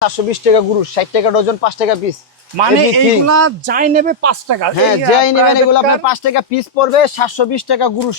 সাতশো বিশ টাকা গুরু ষাট টাকা ডজন পাঁচ টাকা পিস মানে এইগুলা যাই নেবে পাঁচ টাকা। হ্যাঁ যাই নেবেন এগুলো আপনার পাঁচ টাকা পিস পড়বে সাতশো বিশ টাকা গুরুষ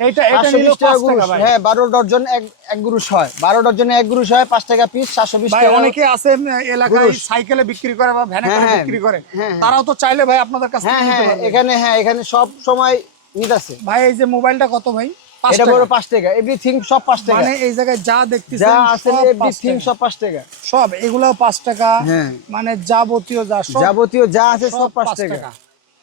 এইটা এটা সাতশো টাকা গুরুষ হ্যাঁ বারো ডজন এক এক গুরুষ হয়। বারো ডজনে এক গুরুষ হয় পাঁচ টাকা পিস সাতশো বিশ টাকা অনেকে আছে এলাকায় সাইকেলে বিক্রি করে বা ভ্যানে হ্যাঁ, হ্যাঁ, বিক্রি করে। তারাও তো চাইলে ভাই আপনাদের কাছ হ্যাঁ হ্যাঁ এখানে হ্যাঁ এখানে সব সময় নিতে আছে ভাই এই যে মোবাইলটা কত ভাই? এটা। বড় পাঁচ টাকা এভরিথিং সব পাঁচ টাকা। মানে এই জায়গায় যা দেখতেছেন যা আছে এভরিথিং সব পাঁচ টাকা। সব এগুলাও পাঁচ টাকা। হ্যাঁ। মানে যাবতীয় যা সব যাবতীয় যা আছে সব সব পাঁচ পাঁচ টাকা। টাকা।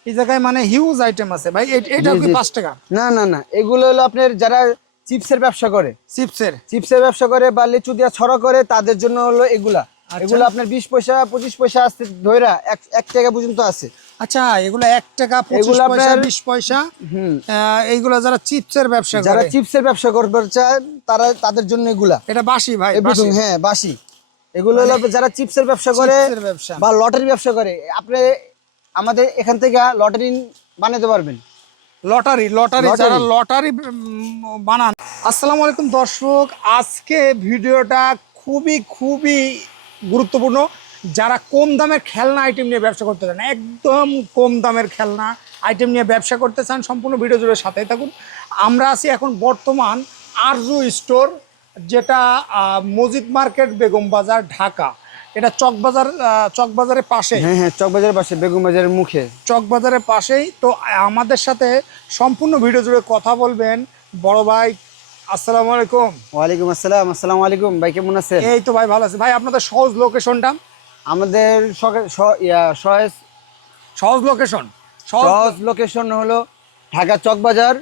এই জায়গায় মানে হিউজ আইটেম আছে। ভাই এ- এটাও কি জি। পাঁচ টাকা? না না না। এগুলো হলো আপনার যারা চিপসের ব্যবসা করে। চিপসের? চিপসের ব্যবসা করে বা লিচু দিয়া ছড়া করে তাদের জন্য হলো এগুলা। আচ্ছা। এগুলো আপনার বিশ পয়সা পঁচিশ পয়সা আসতে ধৈরা এক এক টাকা পর্যন্ত আছে। আচ্ছা এগুলো এক টাকা পঁচিশ পয়সা বিশ পয়সা আহ, এইগুলো যারা চিপসের ব্যবসা যারা চিপসের ব্যবসা করতে চায় তারা তাদের জন্য এগুলা। এটা বাসি ভাই বাসি। হ্যাঁ বাসি। এগুলো হলো যারা চিপসের ব্যবসা করে। বা লটারি ব্যবসা করে আপনি আমাদের এখান থেকে লটারি বানাতে পারবেন। Lottery lottery. যারা লটারি বানান। আসসালামু আলাইকুম দর্শক আজকে ভিডিওটা খুবই খুবই গুরুত্বপূর্ণ। যারা কম দামের খেলনা আইটেম নিয়ে ব্যবসা করতে চান একদম কম দামের খেলনা আইটেম নিয়ে ব্যবসা করতে চান সম্পূর্ণ ভিডিও জুড়ে সাথেই থাকুন। আমরা আছি এখন বর্তমান আরজু স্টোর যেটা আহ, মসজিদ মার্কেট বেগম বাজার ঢাকা। এটা চকবাজার চকবাজারের পাশে হ্যাঁ হ্যাঁ চকবাজারের পাশে বেগম বাজারের মুখে। চকবাজারের পাশেই। তো আমাদের সাথে সম্পূর্ণ ভিডিও জুড়ে কথা বলবেন বড় ভাই। আসসালামু আলাইকুম। ওয়ালাইকুম আসসালাম আসসালামু আলাইকুম। ভাই কেমন আছেন? এই তো ভাই ভালো আছে। ভাই আপনাদের সহজ লোকেশনটা আমাদের সহজ সহজ লোকেশন সহজ লোকেশন হলো ঢাকা চকবাজার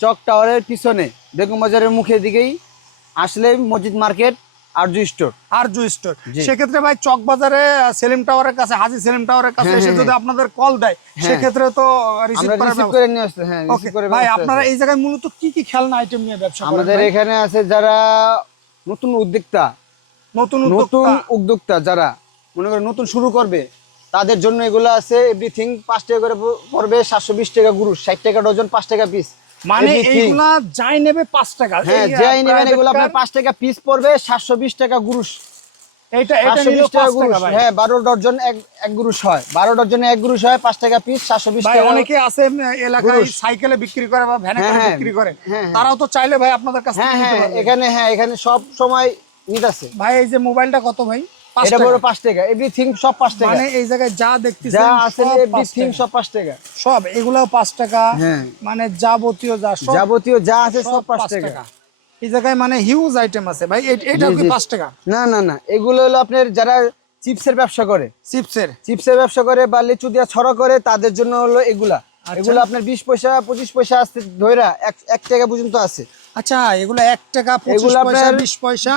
চক টাওয়ারের পিছনে বেগম বাজারের মুখের দিকেই আসলে মসজিদ market Arzu store. Arzu store. সেক্ষেত্রে ভাই চকবাজারে সেলিম টাওয়ারের কাছে হাজি সেলিম টাওয়ারের কাছে হ্যাঁ, এসে হ্যাঁ, যদি আপনাদের কল দেয় সেক্ষেত্রে তো রিসিভ করে নিয়ে আসতে হ্যাঁ ভাই আপনারা এই জায়গায় মূলত কি কি খেলনা আইটেম নিয়ে ব্যবসা আমাদের এখানে আছে যারা নতুন উদ্যোক্তা নতুন নতুন উদ্যোক্তা যারা মনে করে নতুন শুরু করবে তাদের জন্য এগুলো আছে এভরিথিং পাঁচ টাকা করে পড়বে সাতশো বিশ টাকা গুরু ষাট টাকা ডজন পাঁচ টাকা পিস মানে। এইগুলা যাই নেবে পাঁচ টাকা। হ্যাঁ যাই নেবেন এগুলো আপনার পাঁচ টাকা পিস পড়বে সাতশো বিশ টাকা গুরুষ এইটা এটা সাতশো টাকা গুরুষ হ্যাঁ বারো ডজন এক এক গুরুষ হয়। বারো ডজনে এক গুরুষ হয় পাঁচ টাকা পিস সাতশো বিশ টাকা অনেকে আছে এলাকায় সাইকেলে বিক্রি করে বা ভ্যানে হ্যাঁ, হ্যাঁ। বিক্রি করে। তারাও তো চাইলে ভাই আপনাদের কাছ হ্যাঁ হ্যাঁ এখানে হ্যাঁ এখানে সব সময় নিতে আছে। ভাই এই যে মোবাইলটা কত ভাই? এটা টাকা। বড় পাঁচ টাকা। এভরিথিং সব পাঁচ টাকা। মানে এই জায়গায় যা দেখতেছেন যা আছে এভরিথিং সব পাঁচ টাকা। সব এগুলাও পাঁচ টাকা। হ্যাঁ। মানে যাবতীয় যা সব যাবতীয় যা আছে সব সব পাঁচ পাঁচ টাকা। টাকা। এই জায়গায় মানে হিউজ আইটেম আছে ভাই। এ- এটাও কি জি। পাঁচ টাকা? না না না। এগুলো হলো আপনার যারা চিপসের ব্যবসা করে। চিপসের? চিপসের ব্যবসা করে বা লিচু দিয়া ছড়া করে তাদের জন্য হলো এগুলা। আচ্ছা। এগুলো আপনার বিশ পয়সা পঁচিশ পয়সা আছে ধৈরা এক এক টাকা পর্যন্ত আছে। আচ্ছা এগুলো এক টাকা পঁচিশ পয়সা বিশ পয়সা।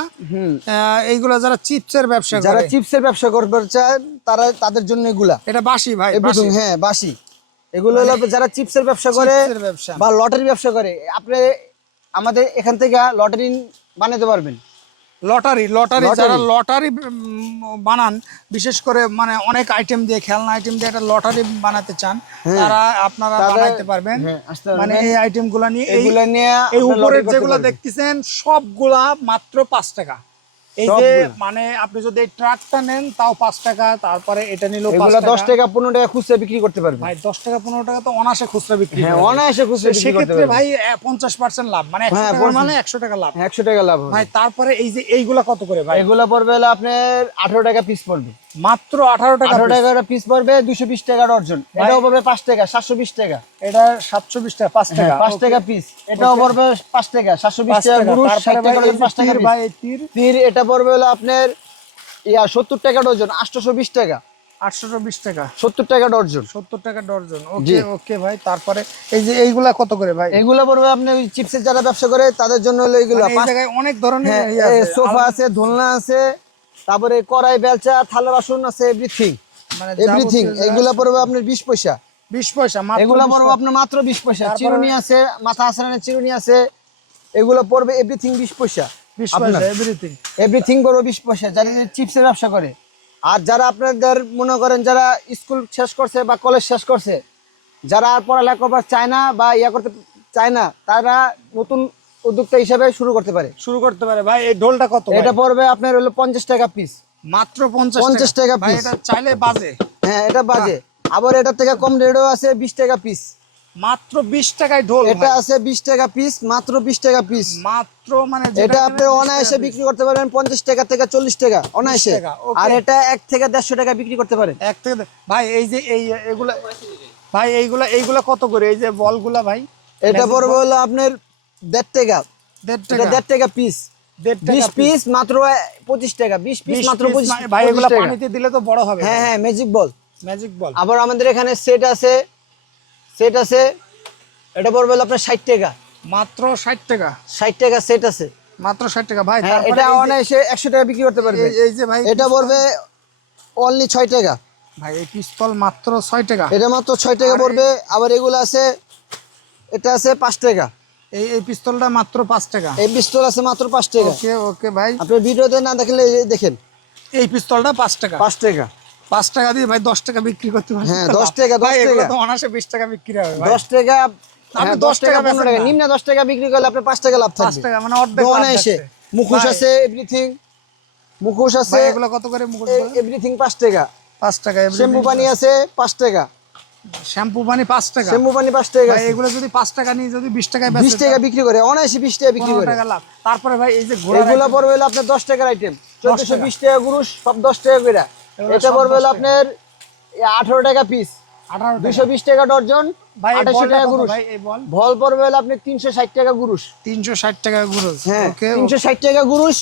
আহ, এইগুলো যারা চিপসের ব্যবসা যারা চিপসের ব্যবসা করতে চায় তারা তাদের জন্য এগুলা। এটা বাসি ভাই হ্যাঁ বাসি। এগুলো হলো যারা চিপসের ব্যবসা করে ব্যবসা। বা লটারি ব্যবসা করে আপনি আমাদের এখান থেকে লটারি বানাতে পারবেন। Lottery lottery. যারা লটারি বানান বিশেষ করে মানে অনেক আইটেম দিয়ে খেলনা আইটেম দিয়ে একটা লটারি বানাতে চান তারা আপনারা বানাইতে পারবেন। হ্যাঁ, মানে এই আইটেমগুলা নিয়ে নিয়ে এই আপনার উপরে lottery যেগুলা দেখতেছেন সবগুলা মাত্র পাঁচ টাকা। এই যে মানে আপনি যদি এই ট্রাকটা নেন তাও পাঁচ টাকা তারপরে এটা নিল পাঁচ দশ টাকা। পনেরো টাকা খুচরা বিক্রি করতে পারবে। ভাই দশ টাকা পনেরো টাকা তো অনায়াসে খুচরা বিক্রি হ্যাঁ। অনায়াসে খুচরা সেক্ষেত্রে ভাই পঞ্চাশ পার্সেন্ট লাভ। মানে হ্যাঁ, টাকা 50 মানে একশো টাকা লাভ। একশো টাকা লাভ ভাই তারপরে এই যে এইগুলা কত করে ভাই? এগুলা পড়বে আপনার আঠারো টাকা পিস পড়বে। মাত্র আঠারো টাকা আঠারো টাকা পিস পড়বে দুশো বিশ টাকা ডর্জন এটাও পড়বে পাঁচ টাকা সাতশো বিশ টাকা। এটা সাতশো বিশ টাকা পাঁচ হ্যাঁ টাকা। পাঁচ টাকা পিস এটাও পড়বে পাঁচ টাকা সাতশো বিশ টাকা ভাই তীর তীর। তীর এটা পড়বে হলো আপনার ইয়া সত্তর টাকা ডজন আটশোশো বিশ টাকা। আটশোশো বিশ টাকা। সত্তর টাকা ডর্জন সত্তর টাকা ডর্জন ওকে ওকে ভাই তারপরে এই যে এইগুলা কত করে ভাই? এগুলো পড়বে আপনি ওই চিপসের যারা ব্যবসা করে তাদের জন্য হলো এগুলো মানে অনেক ধরনের হ্যাঁ ইয়ে। সোফা আছে দোলনা আছে তারপরে কড়াই বেলচা থালা বাসন আছে এভরিথিং এভরিথিং এগুলো পড়বে আপনার বিশ পয়সা। বিশ পয়সা এগুলো 20 পড়বে আপনার মাত্র বিশ পয়সা। চিরুনি আছে মাথা আসানের চিরুনি আছে। এগুলো পড়বে এভরিথিং বিশ পয়সা। এভরিথিং এভরিথিং পড়বে বিশ পয়সা। যারা চিপসের ব্যবসা করে আর যারা আপনাদের মনে করেন যারা স্কুল শেষ করছে বা কলেজ শেষ করছে যারা আর পড়ালেখা করবার চায় না বা ইয়া করতে চায় না তারা নতুন উদ্যোক্তা হিসাবে শুরু করতে পারে। শুরু করতে পারে। ভাই এই ঢোলটা কত এটা পড়বে আপনার হলো পঞ্চাশ টাকা পিস মাত্র পঞ্চাশ 50 টাকা ভাই এটা চাইলে বাজে। হ্যাঁ এটা বাজে। আবার এটার থেকে কম রেটও আছে বিশ টাকা পিস মাত্র বিশ টাকায় ঢোল এটা আছে বিশ টাকা পিস মাত্র বিশ টাকা পিস মাত্র মানে যেটা এটা আপনি 20 অনায়াসে বিক্রি করতে পারবেন পঞ্চাশ টাকা থেকে চল্লিশ টাকা অনায়াসে। আর এটা এক থেকে দেড়শো টাকা বিক্রি করতে পারেন। এক থেকে ভাই এই যে এই এগুলা ভাই এইগুলা এইগুলা কত করে? এই যে বলগুলা ভাই। এটা পড়বে হলো আপনার দেড় টাকা। দেড় টাকা? দেড় টাকা পিস বিশ পিস মাত্র পঁচিশ টাকা। বিশ পিস মাত্র পঁচিশ ভাই পানিতে দিলে তো বড় হবে হ্যাঁ হ্যাঁ ম্যাজিক বল ম্যাজিক বল আবার আমাদের এখানে সেট আছে সেট আছে এটা পড়বে আপনার ষাট টাকা। মাত্র ষাট টাকা? ষাট টাকা সেট আছে। মাত্র ষাট টাকা ভাই হ্যাঁ এটা অনায়াসে একশো টাকা বিক্রি করতে পারবে। এই- এই যে ভাই এটা পড়বে অনলি ছয় টাকা। ভাই এই পিস্তল মাত্র ছয় টাকা। এটা মাত্র ছয় টাকা পড়বে আবার এগুলো আছে এটা আছে পাঁচ টাকা। এই এই পিস্তলটা মাত্র পাঁচ টাকা। এই পিস্তল আছে মাত্র পাঁচ টাকা। ওকে ওকে ভাই। আপনি ভিডিওতে না দেখলে দেখেন। এই পিস্তলটা পাঁচ টাকা। পাঁচ টাকা। পাঁচ টাকা দিয়ে ভাই দশ টাকা বিক্রি করতে পারেন হ্যাঁ, 10 টাকা, 10 ভাই এগুলো টাকা। তো অনাসে বিশ টাকা বিক্রি হবে দশ টাকা আপনি হ্যাঁ, 10 দশ টাকা পনেরো টাকা। না। নিম্নে দশ টাকা বিক্রি করলে আপনার পাঁচ টাকা লাভ পাঁচ থাকবে। টাকা মানে অর্ধেক অনায়াসে মুখোশ আছে এভরিথিং মুখোশ আছে। এগুলো কত করে মুকুট এভরিথিং পাঁচ টাকা। পাঁচ টাকা শ্যাম্পু পানি আছে পাঁচ টাকা। শ্যাম্পু পানি পাঁচ টাকা। শ্যাম্পু পানি পাঁচ টাকা এগুলো যদি পাঁচ টাকা নিয়ে যদি বিশ টাকায় বিশ টাকা বিক্রি করে অনায়াসে বিশ টাকা বিক্রি করে। লাভ। তারপরে ভাই এই যে এগুলো পড়বে হলো আপনার দশ টাকার আইটেম চোদ্দশো বিশ টাকা গুরুষ সব দশ টাকা করে। এটা পড়বে হলো আপনার আঠারো টাকা পিস দুশো বিশ টাকা ডর্জন আঠাশশো টাকা গুরুষ ভল পড়বে হলো আপনি তিনশো ষাট টাকা গুরুষ তিনশো ষাট টাকা গুঁড়ো হ্যাঁ তিনশো ষাট টাকা গুরুষ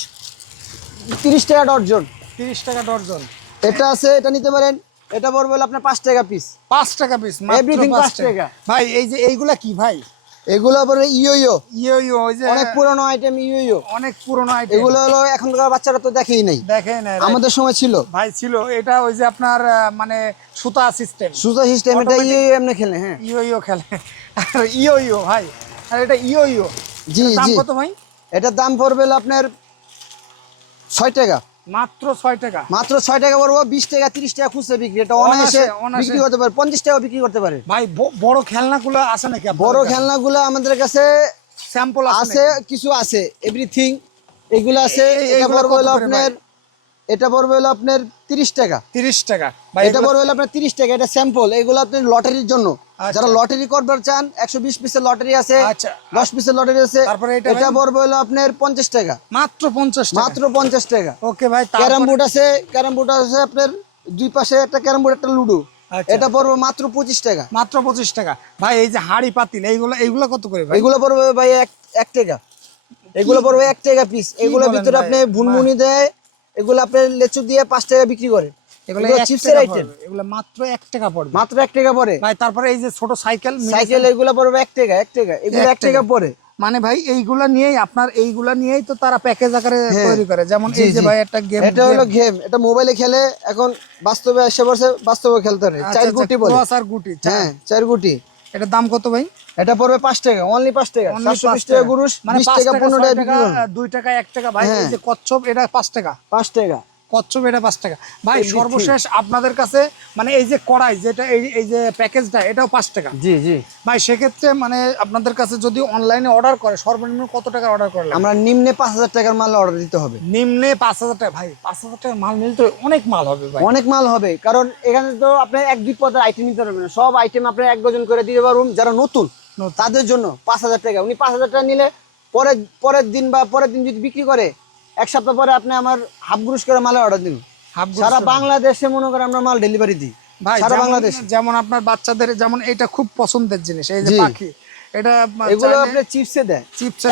তিরিশ টাকা ডর্জন তিরিশ টাকা ডর্জন এটা আছে এটা নিতে পারেন এটা পড়বে আপনার পাঁচ টাকা পিস পাঁচ টাকা পিস Everything পাঁচ টাকা। ভাই এই যে এইগুলা কি ভাই? এগুলো পড়বে ইয়ো ইয়ো ইয়ো ইয়ো ওই যে অনেক পুরনো আইটেম ইয়ো অনেক পুরনো আইটেম এগুলো হলো এখনকার বাচ্চারা তো দেখেই নাই। দেখেন আমাদের সময় ছিল। ভাই ছিল। এটা ওই যে আপনার মানে সুতা সিস্টেম সুতা সিস্টেম এটা Automatic- ইয়ো ইয়ো এমনি খেলে হ্যাঁ। ইয়ো ইয়ো খেলে। আর ইয়ো ইয়ো ভাই। আর এটা ইয়ো ইয়ো জি দাম জি। কত ভাই? এটার দাম পড়বে আপনার ছয় টাকা। মাত্র ছয় টাকা। মাত্র ছয় টাকা পড়ব বিশ টাকা তিরিশ টাকা খুচরা বিক্রি। এটা অনায়াসে। বিক্রি করতে পারে পঞ্চাশ টাকা বিক্রি করতে পারে। ভাই বড় খেলনাগুলো আছে নাকি বড় খেলনাগুলো আমাদের কাছে স্যাম্পল আছে কিছু আছে এভরিথিং এগুলো আছে এটা পড়বে হলো আপনার এটা পড়বে হলো আপনার তিরিশ টাকা। তিরিশ টাকা। এটা পড়বে হলো আপনার তিরিশ টাকা এটা স্যাম্পল এগুলো আপনি লটারির জন্য। যারা লটারি করবার চান একশো বিশ পিসের লটারি আছে আচ্ছা। দশ পিসের লটারি আছে এটা পড়বে হলো আপনার পঞ্চাশ টাকা। মাত্র পঞ্চাশ মাত্র পঞ্চাশ টাকা। ওকে ভাই ক্যারাম বোর্ড আছে ক্যারাম বোর্ড আছে আপনার দুই পাশে একটা ক্যারাম বোর্ড একটা লুডো। আচ্ছা। এটা পড়বে মাত্র পঁচিশ টাকা। মাত্র পঁচিশ টাকা। ভাই এই যে হাড়ি পাতিল এইগুলো এইগুলো কত করে এগুলো পড়বে ভাই এক এক টাকা। এগুলো পড়বে এক টাকা পিস এগুলোর ভিতরে? আপনি ভুনভুনি দেয় এগুলো আপনি লেচু দিয়ে পাঁচ টাকা বিক্রি করে। এগুলো এগুলো চিপসের আইটেম এগুলো মাত্র এক টাকা পড়বে। মাত্র এক টাকা পড়ে? ভাই তারপরে এই যে ছোট সাইকেল সাইকেল এগুলো পড়বে এক টাকা এক টাকা। এগুলো এক এক টাকা। টাকা। পড়ে। মানে ভাই এইগুলা নিয়েই আপনার এইগুলা নিয়েই তো তারা প্যাকেজ আকারে হ্যাঁ। তৈরি করে। যেমন এই যে ভাই একটা গেম এটা হলো গেম এটা মোবাইলে খেলে এখন বাস্তবে এসে পড়ছে বাস্তবে খেলতে পারে আচ্ছা, চার গুটি বলে। আর গুটি হ্যাঁ চার গুটি। এটা দাম কত ভাই? এটা পড়বে পাঁচ টাকা অনলি পাঁচ টাকা। Only সাতশো পাঁচ বিশ টাকা গুরুষ মানে বিশ পাঁচ টাকা পনেরো ছয় টাকা বিক্রি করবে আহ, দুই টাকা এক টাকা। ভাই এই হ্যাঁ। যে কচ্ছপ এটা পাঁচ টাকা। পাঁচ টাকা। কচ্ছপ এটা পাঁচ টাকা। ভাই সর্বশেষ আপনাদের কাছে মানে এই যে কড়াই যেটা এই এই যে প্যাকেজটা এটাও পাঁচ টাকা। জি জি। ভাই সেক্ষেত্রে মানে আপনাদের কাছে যদি অনলাইনে অর্ডার করে সর্বনিম্ন কত টাকা অর্ডার করলে আমরা নিম্নে পাঁচ হাজার টাকার মাল অর্ডার দিতে হবে। নিম্নে পাঁচ হাজার টাকা ভাই পাঁচ হাজার টাকা মাল নিলে তো অনেক মাল হবে ভাই। অনেক মাল হবে কারণ এখানে তো আপনি এক দুই পদের আইটেম নিতে পারবেন। সব আইটেম আপনি এক ডজন করে দিতে পারবেন যারা নতুন। তাদের জন্য পাঁচ হাজার টাকা। উনি পাঁচ হাজার টাকা নিলে পরের পরের দিন বা পরের দিন যদি বিক্রি করে এক সপ্তাহ পরে আপনি আমার হাফ গ্রুশ করে মালের অর্ডার দিন সারা বাংলাদেশে মনে করে আমরা মাল ডেলিভারি দিই। ভাই সারা বাংলাদেশ। যেমন আপনার বাচ্চাদের যেমন এটা খুব পছন্দের জিনিস এই যে পাখি এটা এগুলো আপনি চিপসে দেয়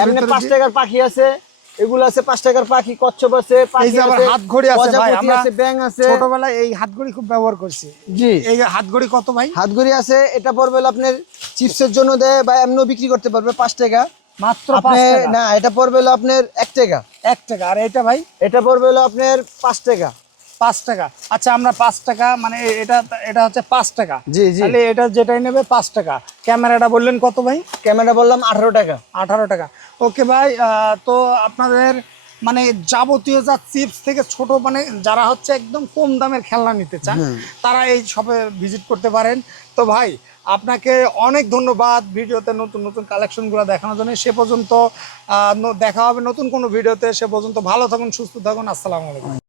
ভিতরে পাঁচ টাকার পাখি আছে এগুলো আছে পাঁচ টাকার পাখি কচ্ছপ আছে পাখি হাত ঘড়ি আছে ভাই আমরা আছে ব্যাং আছে। ছোটবেলায় এই হাত ঘড়ি খুব ব্যবহার করছি। জি। এই হাত ঘড়ি কত ভাই? হাতগুড়ি আছে এটা পড়বে আপনার চিপসের জন্য দেয় বা এমনিও বিক্রি করতে পারবে পাঁচ টাকা। মাত্র না এটা পড়বে হলো আপনার এক টাকা। এক টাকা। আর এটা ভাই? এটা পড়বে হলো আপনার পাঁচ টাকা। পাঁচ টাকা। আচ্ছা আমরা পাঁচ টাকা মানে এটা এটা হচ্ছে পাঁচ টাকা। জি জি। তাহলে এটা যেটাই নেবে পাঁচ টাকা। ক্যামেরাটা বললেন কত ভাই? ক্যামেরা বললাম আঠারো টাকা। আঠারো টাকা। ওকে ভাই তো আপনাদের মানে যাবতীয় যা চিপস থেকে ছোট মানে যারা হচ্ছে একদম কম দামের খেলনা নিতে চান তারা এই শপে ভিজিট করতে পারেন। তো ভাই আপনাকে অনেক ধন্যবাদ ভিডিওতে নতুন নতুন কালেকশনগুলো দেখানোর জন্য। সে পর্যন্ত দেখা হবে নতুন কোনো ভিডিওতে। সে পর্যন্ত ভালো থাকুন, সুস্থ থাকুন। আসসালামু আলাইকুম।